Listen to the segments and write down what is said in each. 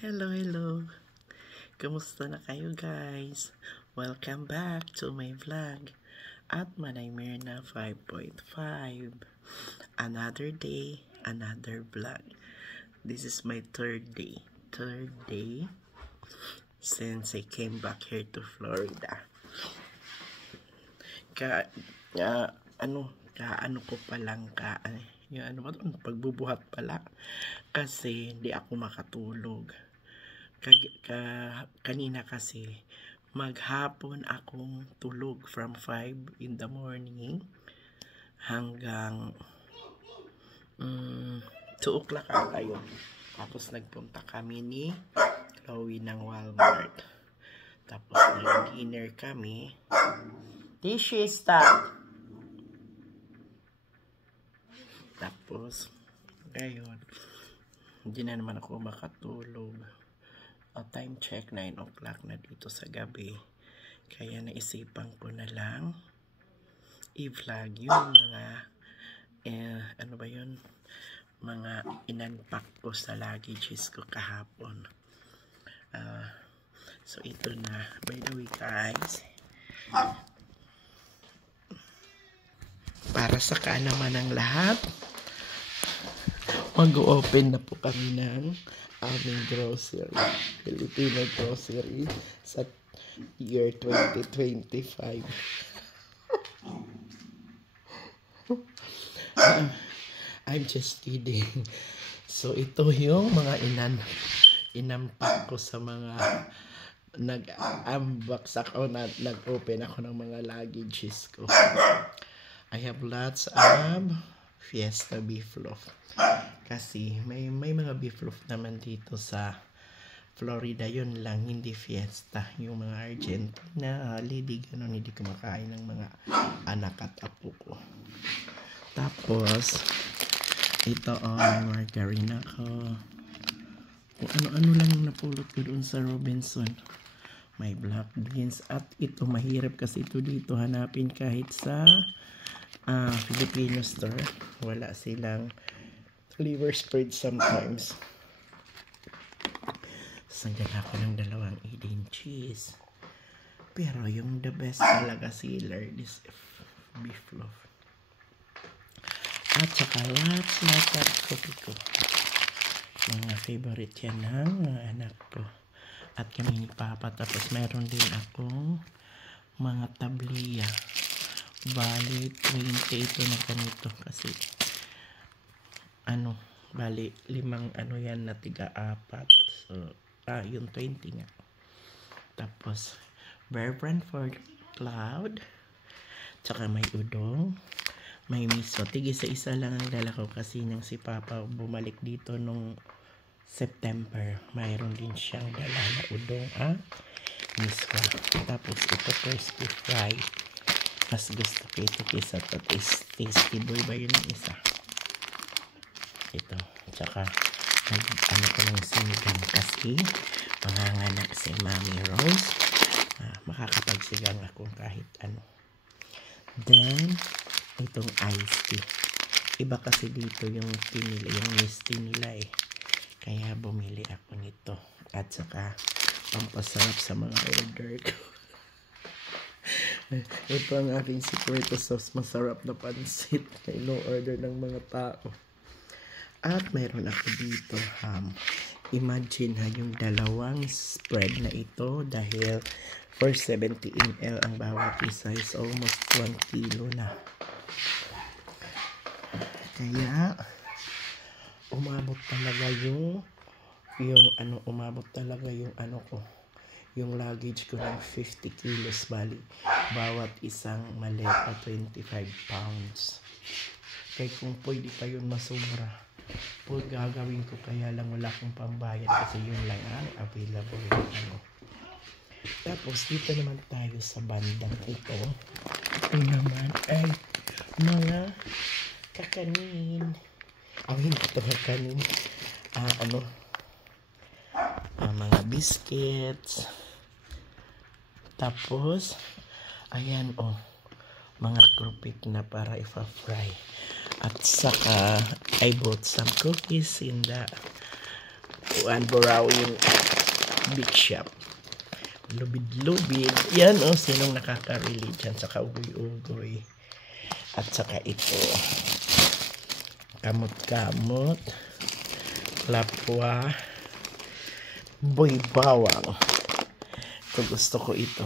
Hello, hello. Kamusta na kayo guys? Welcome back to my vlog at Manay Myrna 5.5. Another day, another vlog. This is my third day since I came back here to Florida. Ano ko palang pagbubuhat pala kasi hindi ako makatulog. Kanina kasi maghapon akong tulog from 5 in the morning hanggang 2 o'clock yun. Tapos nagpunta kami ni Chloe ng Walmart. Tapos nag-dinner kami. Tishy, stop! Tapos ngayon hindi na naman ako makatulog. Time check 9 o'clock na dito sa gabi, kaya naisipan ko na lang i-vlog yung mga mga inunpack ko sa luggages ko kahapon. So ito na, by the way guys, para sa kaalaman ng lahat, mag-open na po kami ng aming grocery, Filipino grocery sa year 2025. I'm just kidding. So ito yung mga inampak ko sa mga nag-unbox ako na nag-open ako ng mga luggages ko. I have lots of Fiesta beef loaf. Kasi may mga beef loaf naman dito sa Florida, yun lang, hindi Fiesta. Yung mga Argentina, Lady, ganun, hindi kumakain ng mga anak at apo ko. Tapos, ito may margarine ako. Kung ano-ano lang napulot ko doon sa Robinson. May black beans. At ito, mahirap kasi ito dito hanapin kahit sa Filipino store. Wala silang liver spread sometimes. Sanggan ako ng 2 Eden cheese. Pero yung the best talaga seller is beef loaf. At saka lots of coffee ko. Mga favorite yan ng anak ko. At kami ni Papa. Tapos meron din akong mga tabliya. Bali 20 ito na ganito kasi bali 5 yan na tiga-4. So yung 20 nga. Tapos Bear Brand for Cloud, tsaka may udong, may miso. Tig-isa lang ang dala ko kasi nang si Papa bumalik dito nung September, mayroon din siyang dala na udong miso. Tapos ito crispy fry, mas gusto ko ito kaysa tasty boy ba yun ang isa. Ito, tsaka ko ng sinigang kasi manganganak si Mami Rose. Makakapagsigang ako kahit ano. Then itong iced tea, iba kasi dito yung misty nila kaya bumili ako nito. At saka pampasarap sa mga order ko. Ito ang aking secret sauce, masarap na pansit na ino-order ng mga tao. At mayroon ako dito ham. Imagine yung 2 spread na ito dahil for 70 ml ang bawat isa is almost 1 kilo na. Kaya umabot talaga yung luggage ko ng 50 kilos bali. Bawat isang maleta 25 pounds. Kaya kung pwede pa yun masubra, gagawin ko, kaya lang wala akong pambayad kasi yun lang ang available. Tapos dito naman tayo sa bandang ito. Ito naman ay mga kakanin. Hindi ito kakanin. Mga biscuits. Tapos ayan mga krupit na para ipa-fry. At saka I bought some cookies in the Uwan buraw yung big shop. Lubid-lubid. Yan o, sinong nakaka-relate dyan sa kaugoy-ugoy. At saka ito, kamot-kamot, lapwa, boy bawang. Kung gusto ko ito,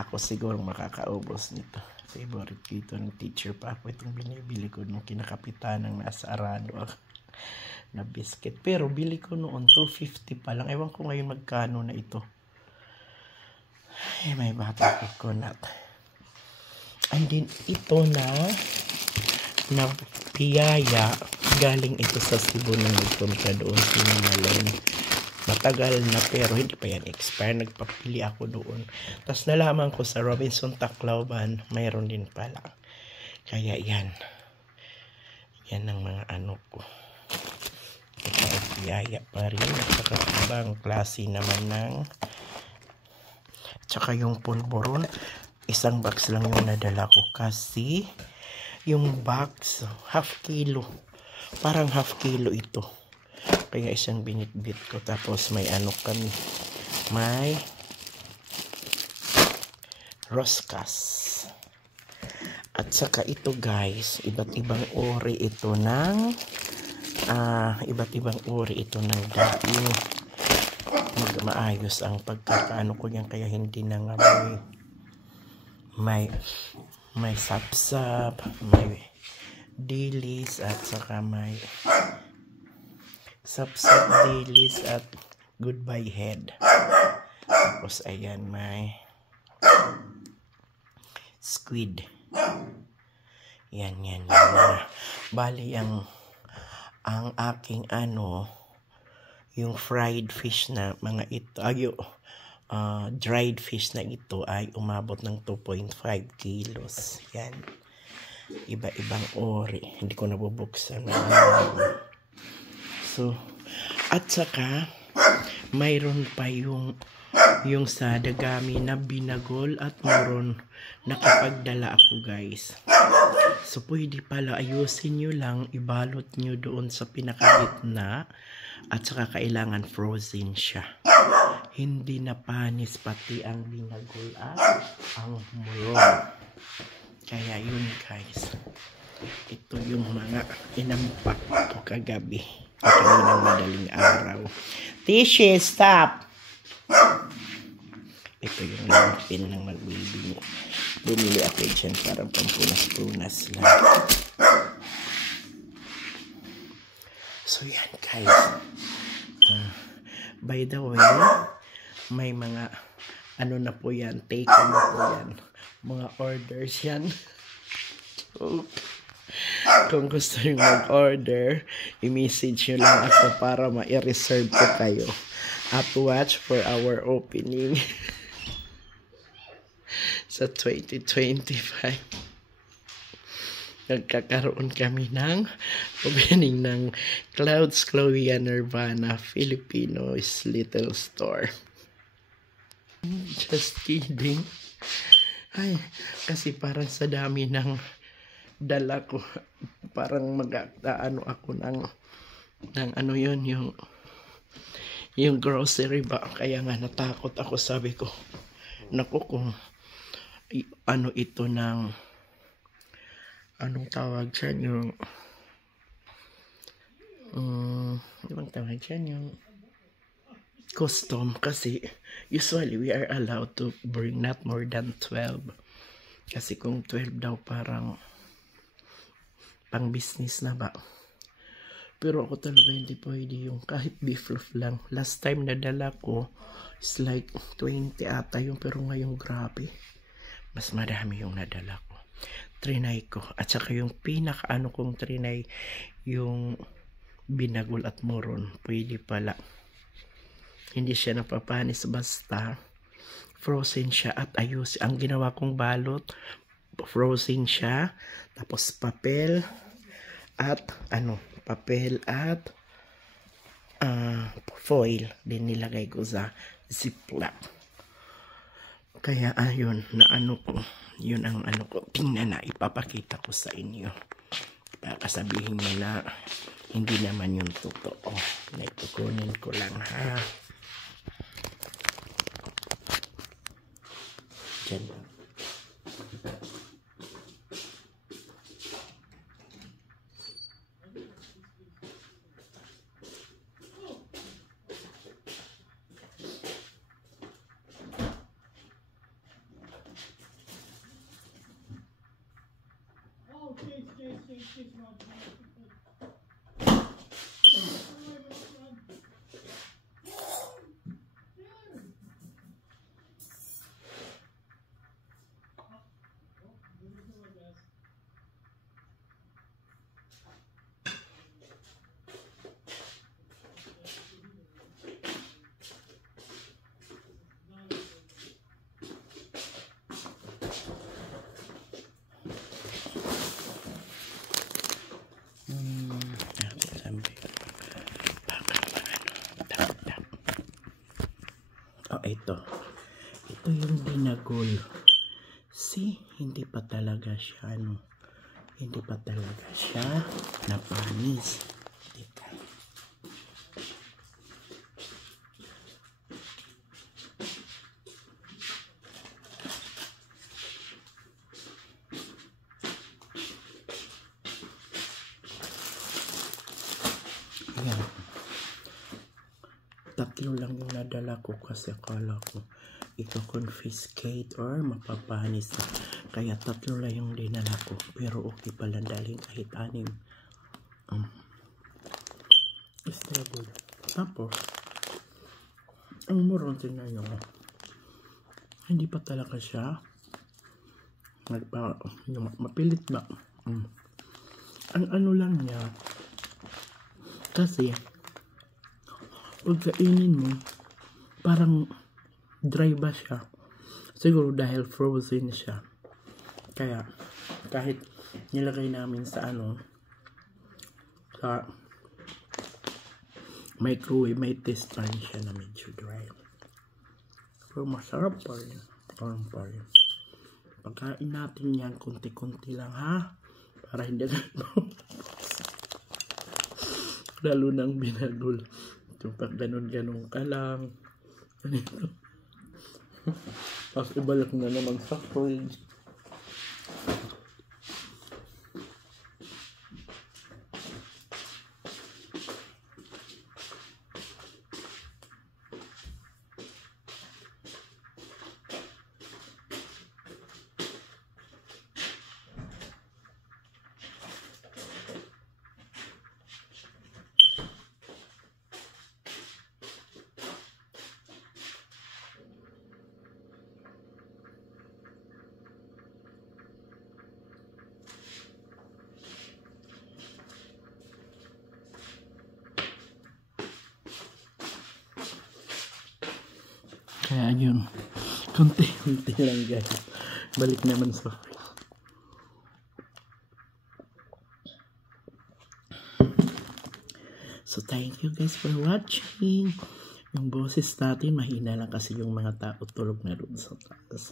ako siguro makakaubos nito. Favorite ko ito ng teacher pa ako. Itong binibili ko nung kinakapitan ng nasa Arado na biscuit. Pero bili ko noon, 250 pa lang. Ewan ko ngayon magkano na ito. Ay, may bata coconut. And then, ito na piyaya. Galing ito sa Cebu na nagpunta doon. Sinungalan. Matagal na pero hindi pa yan expire. Nagpapili ako doon. Tapos nalaman ko sa Robinson Tacloban, mayroon din pala. Kaya yan. Yan ang mga ano ko. Ito piyaya pa rin. At saka ibang klase naman ng tsaka yung pulboron. Isang box lang yung nadala ko kasi yung box half kilo. Parang half kilo ito. Kaya isang binitbit ko. Tapos may ano kami. May roskas. At saka ito guys, iba't ibang uri ito ng daing. Maayos ang pagkakaano ko yan, kaya hindi na nga may sapsap, may dilis, at saka may sapsap, dilis, at goodbye head. Tapos ayan, may squid. Yan. Bali ang aking ano, yung fried fish na mga ito, dried fish na ito ay umabot ng 2.5 kilos. Yan. Iba-ibang ori. Hindi ko nabubuksan. So, at saka, mayroon pa yung sa dagami na binagol at moron nakapagdala ako guys. So, pwede pala ayusin nyo lang, ibalot nyo doon sa pinakagitna. At saka kailangan frozen siya. Hindi na panis pati ang binagol at ang moron. Kaya yun guys. Ito yung mga inampak ko kagabi. Kaninang madaling araw. Tishy, stop! Ito yung lampin ng magbibili. Bumili ako dyan parang pampunas-punas lang. So yan guys. By the way, may mga ano na po yan, take na po yan. Mga orders yan. So, kung gusto nyo mag-order, i-message nyo lang ako para ma-reserve ko kayo. At watch for our opening sa 2025. Nagkakaroon kami ng opening ng Clouds Chloe Nirvana Filipinos Little Store. Just kidding. Ay, kasi parang sa dami ng dala ko, parang mag-ano ako ng ano yun, yung grocery ba. Kaya nga natakot ako, sabi ko, naku, kung ano ito ng anong tawag dyan, yung anong tawag dyan, yung custom, kasi usually we are allowed to bring not more than 12, kasi kung 12 daw parang pang business na ba. Pero ako talaga hindi pwede yung kahit beef loaf lang. Last time nadala ko is like 20 ata yung, pero ngayon grabe, mas marami yung nadala ko. Trinay ko. At saka yung pinaka-ano kong trinay, yung binagol at moron. Pwede pala. Hindi siya napapanis, basta frozen siya at ayos. Ang ginawa kong balot, frozen siya. Tapos papel at foil din nilagay ko sa ziplock. Kaya ayun, na ano ko. Yun ang ano ko. Tingnan na, ipapakita ko sa inyo. Baka sabihin nyo na Hindi naman yung totoo. Naitukunin ko lang ha. Diyan lang. Oh, ito. Ito yung dinagol. See, hindi pa talaga siya, no? Hindi pa talaga siya napanis. Teka. Ayan. Tatlo lang yung nadala ko kasi akala ko ito confiscate or mapapanis na. Kaya tatlo lang yung dinala ko. Pero okay pala daling kahit 6. Extra good. Tapos, ang moron tingnan nyo. Hindi pa talaga siya yung mapilit ba? Ang ano lang niya kasi pag kainin mo parang dry ba siya, siguro dahil frozen siya, kaya kahit nilagay namin sa sa microwave, may taste pa rin siya na medyo dry, pero masarap pa rin. Pagkain natin yan konti-konti lang ha, para hindi lalo nang binagol. So, pag ganun-ganun ka lang, ganito. Tapos ibalik na naman sa fridge. Kaya yun, konti-konti lang guys. Balik naman sa so thank you guys for watching. Yung boses natin mahina lang kasi yung mga tao tulog na doon sa taas.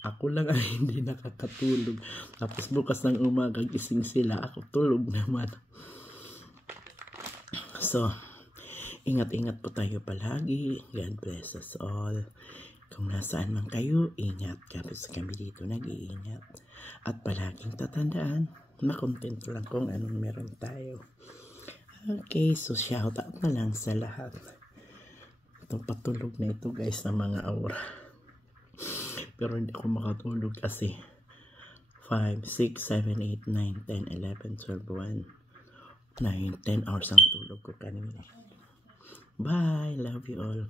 Ako lang ay hindi nakakatulog. Tapos bukas ng umaga gising sila, ako tulog naman. So ingat-ingat po tayo palagi. God bless us all. Kung nasaan man kayo, ingat. Kapos kami dito nag-iingat. At palaging tatandaan, makontento lang kung anong meron tayo. Okay, so shout out na lang sa lahat. Itong patulog na ito guys ng mga aura. Pero hindi ako makatulog kasi 5, 6, 7, 8, 9, 10, 11, 12, 1, 9, 10 hours ang tulog ko kanina. Bye. Love you all.